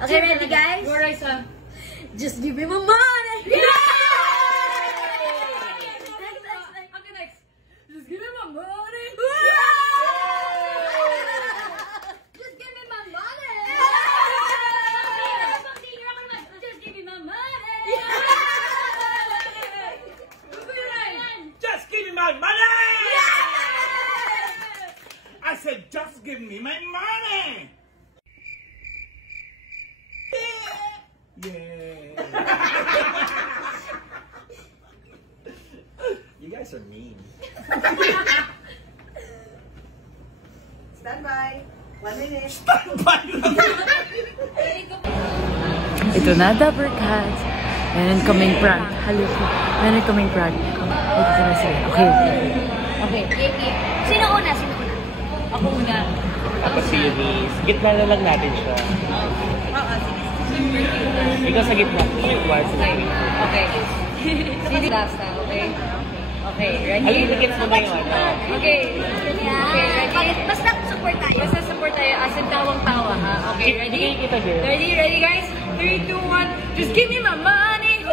Okay, ready guys? Go, Raisa. Just give me my money! Yeah! Next. Okay, next. Just give me my money. Just give me my money! Just give me my money! Just give me my money! I said, just give me my money! Yeah. You guys are mean. Stand by. 1 minute. Ito na, the Berkats. Meron kaming prank. Halika. Meron kaming prank. Okay. Okay, Sino una? Ako muna. Ako series. Gitna na lang natin siya. Oo, sige. Ikaw sa gitna. Okay. Sino last na, okay? Okay, ready? Aligit mo na yun. Okay. Okay, ready? Basta support tayo. Basta support tayo as in tawang-tawa, ha? Okay, ready? Kita girl. Ready guys? 3, 2, 1. Just give me my money!